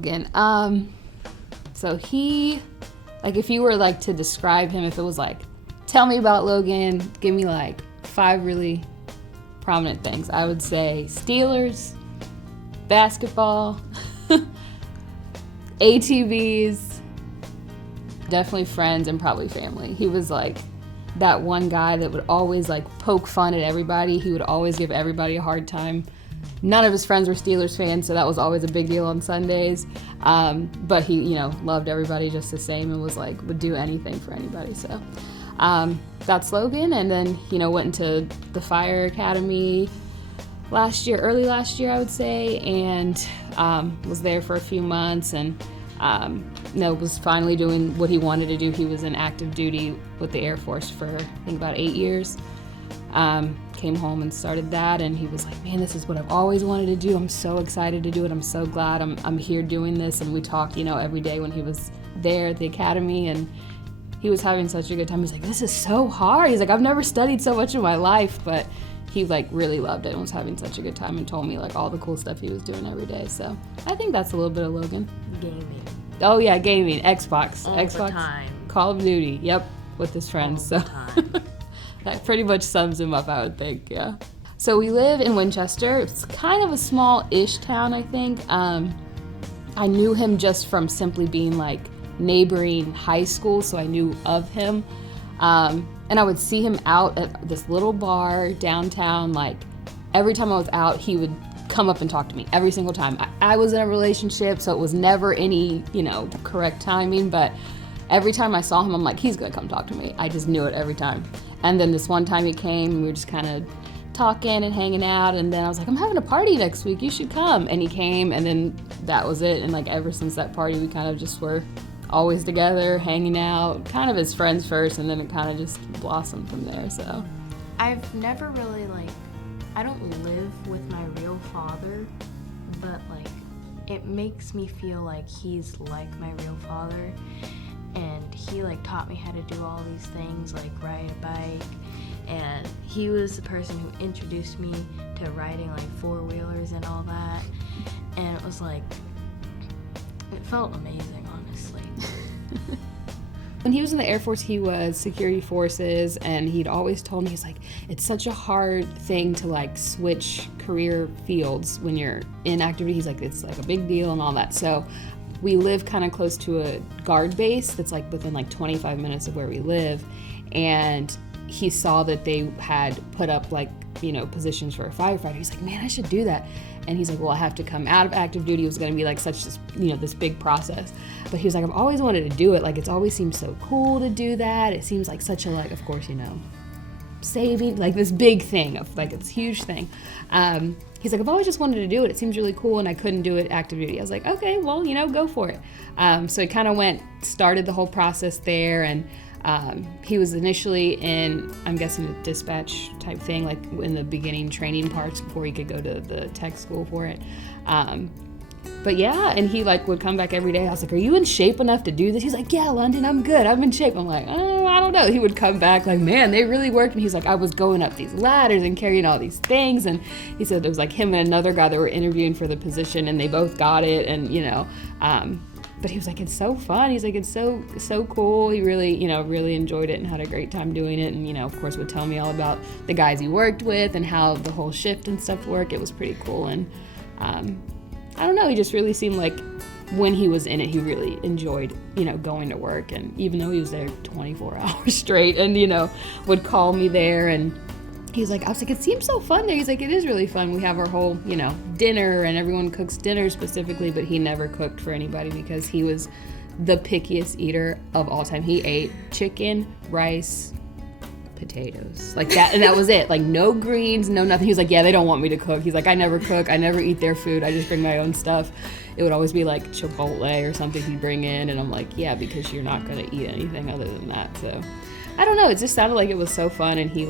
Logan. So he, like, if you were like to describe him, if it was like, tell me about Logan, give me like 5 really prominent things, I would say Steelers, basketball, ATVs, definitely friends, and probably family. He was like that one guy that would always like poke fun at everybody. He would always give everybody a hard time. None of his friends were Steelers fans, so that was always a big deal on Sundays. But he, loved everybody just the same and was like, would do anything for anybody. So that's Logan. And then, went into the fire academy early last year, I would say, and was there for a few months and was finally doing what he wanted to do. He was in active duty with the Air Force for, I think, about 8 years. Came home and started that, and he was like, man, this is what I've always wanted to do. I'm so excited to do it. I'm so glad I'm here doing this. And we talked, every day when he was there at the academy, and he was having such a good time. He's like, this is so hard. He's like, I've never studied so much in my life, but he like really loved it and was having such a good time and told me like all the cool stuff he was doing every day. So I think that's a little bit of Logan. Gaming. Oh yeah, gaming, Xbox. All Xbox, the time. Call of Duty, yep, with his friends. All So the time. that pretty much sums him up, I would think, yeah. So we live in Winchester. It's kind of a small-ish town, I think. I knew him just from simply being like neighboring high school, so I knew of him. And I would see him out at this little bar downtown. Like every time I was out, he would come up and talk to me every single time. I was in a relationship, so it was never any, correct timing, but every time I saw him, I'm like, he's gonna come talk to me. I just knew it every time. And then this one time he came, and we were just kind of talking and hanging out, and then I was like, I'm having a party next week, you should come. And he came, and then that was it. And like ever since that party, we kind of just were always together, hanging out, kind of as friends first, and then it kind of just blossomed from there. So I've never really I don't live with my real father, but it makes me feel like he's like my real father, and he taught me how to do all these things, like ride a bike, and he was the person who introduced me to riding four-wheelers and all that, and it was it felt amazing, honestly. When he was in the Air Force, he was security forces, and he'd always told me, he's like, it's such a hard thing to switch career fields when you're in activity. He's like, it's a big deal and all that. So we live kind of close to a guard base that's within 25 minutes of where we live, and he saw that they had put up positions for a firefighter. He's like, man, I should do that. And he's like, well, I have to come out of active duty. It was going to be such this, this big process. But he was like, I've always wanted to do it. It's always seemed so cool to do that. It seems like such a, of course, saving, this big thing of it's a huge thing. He's like, I've always just wanted to do it. It seems really cool, and I couldn't do it active duty. I was like, okay, well, go for it. So he kind of started the whole process there, and he was initially in, I'm guessing, a dispatch type thing, in the beginning training parts before he could go to the tech school for it. But yeah, and he would come back every day. I was like, are you in shape enough to do this? He's like, yeah, London, I'm good. I'm in shape. I'm like, oh, I don't know. He would come back man, they really worked. And he's like, I was going up these ladders and carrying all these things. And he said it was him and another guy that were interviewing for the position, and they both got it. And, but he was like, it's so fun. He's like, it's so cool. He really, really enjoyed it and had a great time doing it. And, of course, would tell me all about the guys he worked with and how the whole shift and stuff worked. It was pretty cool. And I don't know, he just really seemed like when he was in it, he really enjoyed, going to work. And even though he was there 24 hours straight and, would call me there, and I was like, it seems so fun there. He's like, it is really fun. We have our whole, dinner, and everyone cooks dinner specifically, but he never cooked for anybody because he was the pickiest eater of all time. He ate chicken, rice, potatoes, that, and that was it. No greens, no nothing. He was like, yeah, they don't want me to cook. He's like, I never cook. I never eat their food. I just bring my own stuff. It would always be Chipotle or something he'd bring in, and I'm like, yeah, because you're not going to eat anything other than that. So I don't know. It just sounded like it was so fun, and he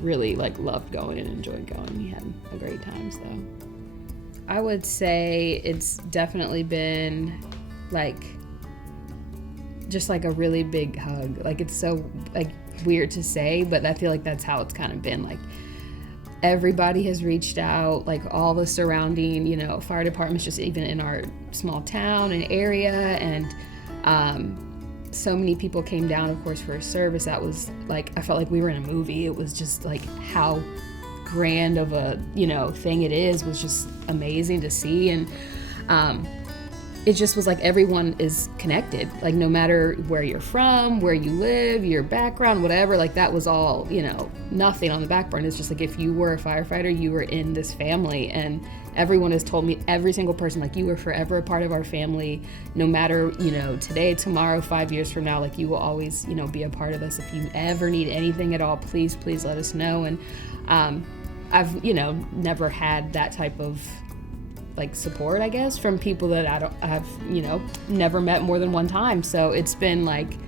really loved going and enjoyed going. He had a great time. So I would say it's definitely been just a really big hug. It's so weird to say, but I feel like that's how it's kind of been. everybody has reached out, like all the surrounding, fire departments, just even in our small town and area. And so many people came down, of course, for a service. That was like, I felt like we were in a movie. It was just like how grand of a, thing it is, was just amazing to see. And it just was like everyone is connected, like no matter where you're from, where you live, your background, whatever, like that was all, nothing on the back burner. It's just like if you were a firefighter, you were in this family. And everyone has told me, every single person, like you were forever a part of our family, no matter, today, tomorrow, 5 years from now, like you will always, be a part of us. If you ever need anything at all, please let us know. And I've, never had that type of like support, I guess, from people that I've never met more than one time. So it's been like,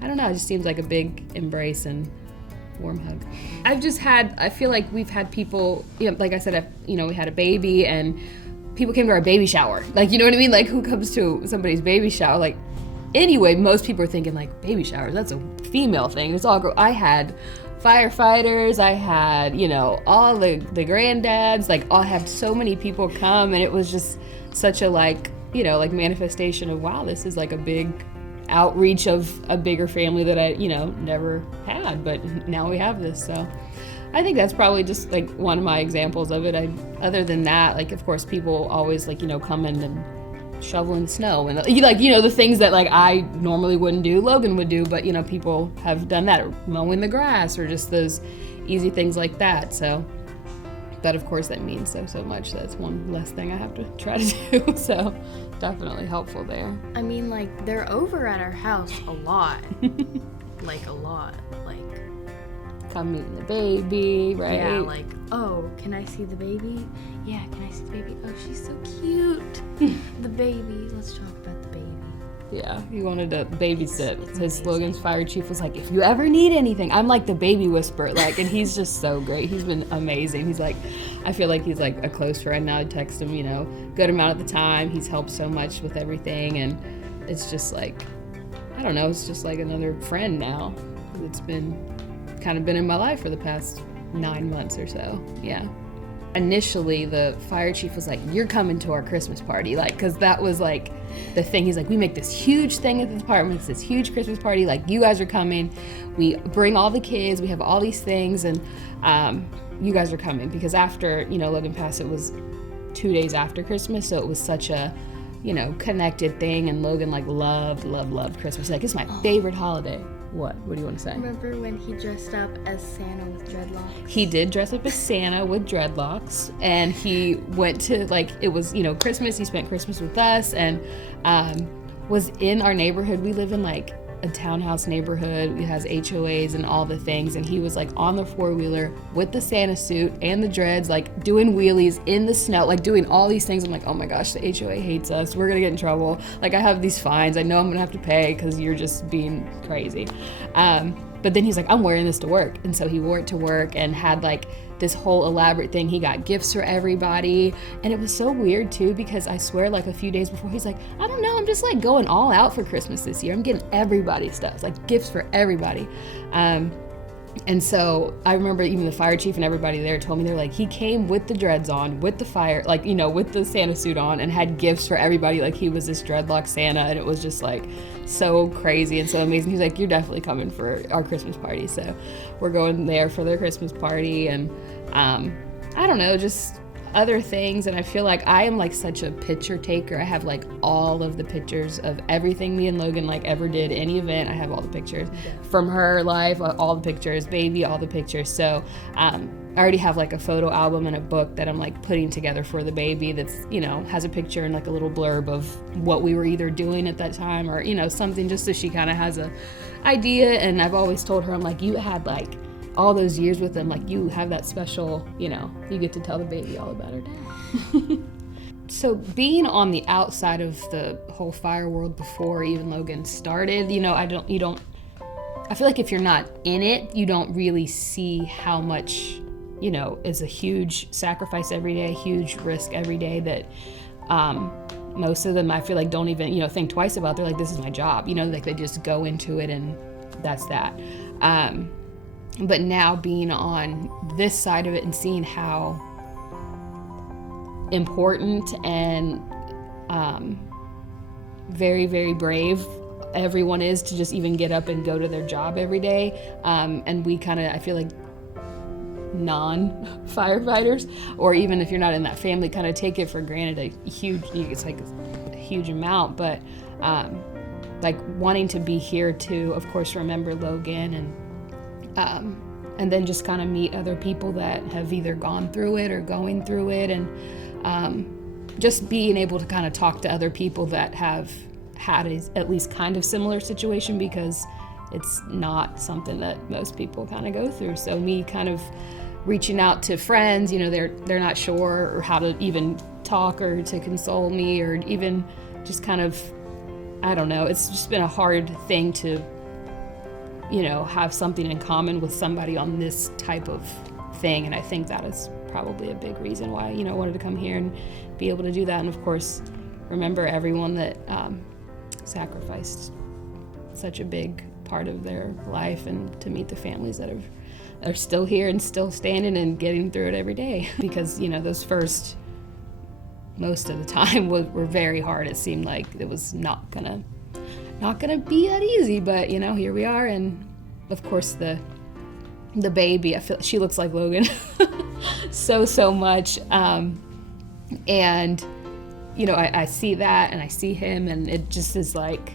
I don't know, it just seems like a big embrace and warm hug. I feel like we've had people, like I said, we had a baby and people came to our baby shower. Like, you know what I mean? Like who comes to somebody's baby shower? Like, anyway, most people are thinking like baby showers, that's a female thing. It's all girl. I had firefighters, I had, all the granddads, like I had so many people come, and it was just such a like manifestation of, wow, this is like a big outreach of a bigger family that I, never had, but now we have this. So I think that's probably just like one of my examples of it. Other than that, like of course people always like, come in and shoveling snow and the things that like I normally wouldn't do, Logan would do, but people have done that, or mowing the grass, or just those easy things like that. So that of course that means so much. That's one less thing I have to try to do. So definitely helpful there. I mean, like they're over at our house a lot. Like a lot. Like come meeting the baby, right? Yeah, like, oh, can I see the baby? Yeah, can I see the baby? Oh, she's so cute. The baby. Let's talk about the baby. Yeah, he wanted to babysit. His Logan's fire chief was like, if you ever need anything, I'm like the baby whisperer, like, and he's just so great. He's been amazing. He's like, I feel like he's like a close friend now. I text him, good amount of the time. He's helped so much with everything, and it's just like, I don't know, it's just like another friend now. It's been kind of been in my life for the past 9 months or so. Yeah. Initially, the fire chief was like, you're coming to our Christmas party, like, because that was like the thing. He's like, we make this huge thing at the department. It's this huge Christmas party, like, you guys are coming, we bring all the kids, we have all these things, and you guys are coming. Because after Logan passed, it was 2 days after Christmas, so it was such a connected thing. And Logan like loved Christmas. Like, it's my favorite holiday. What do you want to say? Remember when he dressed up as Santa with dreadlocks? He did dress up as Santa with dreadlocks, and he went to, like, it was, Christmas. He spent Christmas with us, and was in our neighborhood. We live in, like, a townhouse neighborhood. It has HOAs and all the things, and he was, like, on the four-wheeler with the Santa suit and the dreads, like, doing wheelies in the snow, like, doing all these things. I'm like, oh my gosh, the HOA hates us. We're gonna get in trouble. Like, I have these fines. I know I'm gonna have to pay because you're just being crazy. But then he's like, I'm wearing this to work. And so he wore it to work and had like this whole elaborate thing. He got gifts for everybody. And it was so weird too, because I swear like a few days before, he's like, I don't know, I'm just like going all out for Christmas this year. I'm getting everybody stuff, like gifts for everybody. And so I remember even the fire chief and everybody there told me, they're like, he came with the dreads on, with the fire, like, with the Santa suit on, and had gifts for everybody. Like, he was this dreadlock Santa, and it was just like so crazy and so amazing. He's like, you're definitely coming for our Christmas party. So we're going there for their Christmas party. And I don't know, just other things. And I feel like I am like such a picture taker. I have like all of the pictures of everything me and Logan like ever did, any event. I have all the pictures from her life, all the pictures, baby, all the pictures. So I already have like a photo album and a book that I'm like putting together for the baby that's, has a picture and like a little blurb of what we were either doing at that time, or, something, just so she kind of has a idea. And I've always told her, I'm like, you had like all those years with them, like you have that special, you get to tell the baby all about her dad. So being on the outside of the whole fire world before even Logan started, I feel like if you're not in it, you don't really see how much, is a huge sacrifice every day, huge risk every day that most of them, I feel like, don't even, think twice about. They're like, this is my job, like they just go into it and that's that. But now being on this side of it and seeing how important and very, very brave everyone is to just even get up and go to their job every day. And we kind of, I feel like non-firefighters, or even if you're not in that family, kind of take it for granted it's like a huge amount. But like wanting to be here to, of course, remember Logan and then just kind of meet other people that have either gone through it or going through it, and just being able to kind of talk to other people that have had at least kind of similar situation, because it's not something that most people kind of go through. So me kind of reaching out to friends, they're not sure or how to even talk or to console me, or even just kind of, I don't know, it's just been a hard thing to have something in common with somebody on this type of thing. And I think that is probably a big reason why, I wanted to come here and be able to do that. And of course, remember everyone that sacrificed such a big part of their life, and to meet the families that are still here and still standing and getting through it every day. Because, those first, most of the time were very hard. It seemed like it was not gonna be that easy, but here we are. And of course the baby, I feel she looks like Logan so much, and I see that, and I see him, and it just is like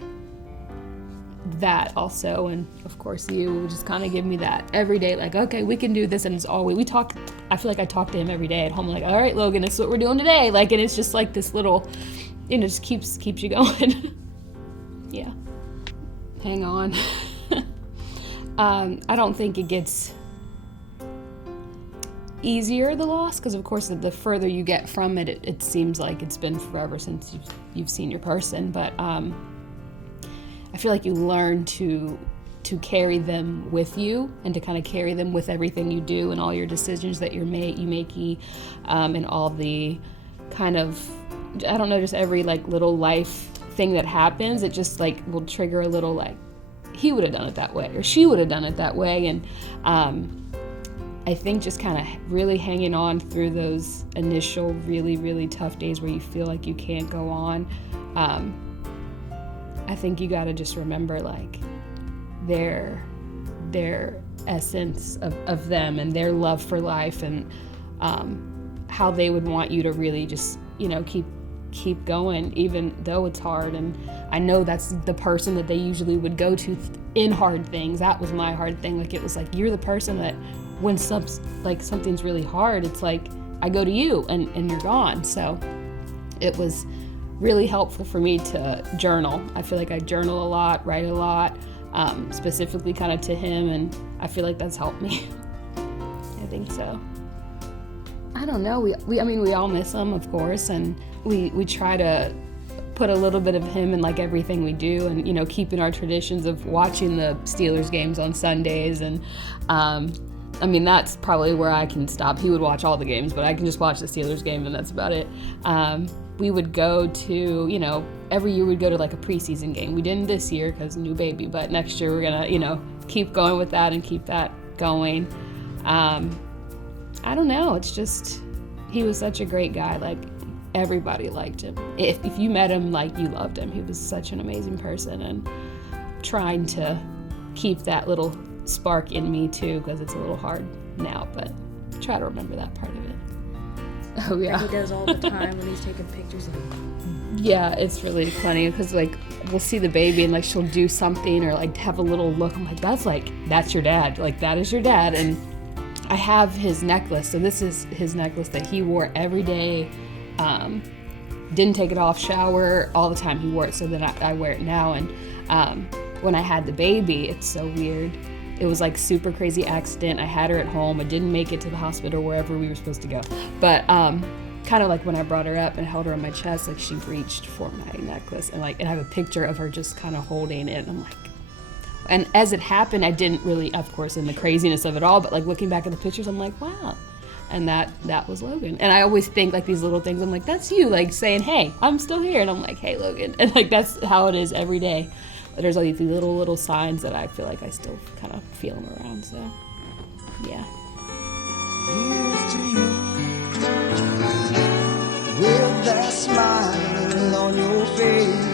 that also. And of course you just kind of give me that every day, like, okay, we can do this. And it's always, we talk, I feel like I talk to him every day at home, like, all right, Logan, this is what we're doing today, like, and it's just like this little, just keeps you going. Yeah, hang on. I don't think it gets easier, the loss, because of course the further you get from it, it seems like it's been forever since you've seen your person. But I feel like you learn to carry them with you, and to kind of carry them with everything you do and all your decisions that you make, and all the kind of, I don't know, just every like little life thing that happens. It just like will trigger a little like, he would have done it that way, or she would have done it that way. And I think just kind of really hanging on through those initial really, really tough days where you feel like you can't go on. I think you got to just remember like their essence of them, and their love for life, and how they would want you to really just, keep going, even though it's hard. And I know that's the person that they usually would go to in hard things. That was my hard thing. Like, it was like, you're the person that when something's really hard, it's like, I go to you and you're gone. So it was really helpful for me to journal. I feel like I journal a lot, write a lot, specifically kind of to him, and I feel like that's helped me. I think so. I don't know. We all miss him, of course, and we try to put a little bit of him in like everything we do, and keeping our traditions of watching the Steelers games on Sundays. And that's probably where I can stop. He would watch all the games, but I can just watch the Steelers game, and that's about it. We would go to, every year we'd go to like a preseason game. We didn't this year because new baby, but next year we're gonna, keep going with that and keep that going. I don't know. It's just, he was such a great guy. Like, everybody liked him. If you met him, like, you loved him. He was such an amazing person, and trying to keep that little spark in me too, because it's a little hard now, but try to remember that part of it. Oh yeah. Like he does all the time when he's taking pictures of him. Yeah, it's really funny because like we'll see the baby and like she'll do something or like have a little look. I'm like, that's your dad. Like, that is your dad. And I have his necklace. So this is his necklace that he wore every day. Didn't take it off, shower all the time. He wore it, so then I wear it now. And when I had the baby, it's so weird. It was like super crazy accident. I had her at home. I didn't make it to the hospital, wherever we were supposed to go. But kind of like when I brought her up and held her on my chest, like she reached for my necklace, and I have a picture of her just kind of holding it. And I'm like, and as it happened, I didn't really, of course, in the craziness of it all, but like looking back at the pictures, I'm like, wow. And that was Logan. And I always think like these little things, I'm like, that's you, like saying, hey, I'm still here. And I'm like, hey, Logan. And like, that's how it is every day. But there's all these little signs that I feel like I still kind of feel them around. So Yeah. Here's to you with that smile on your face.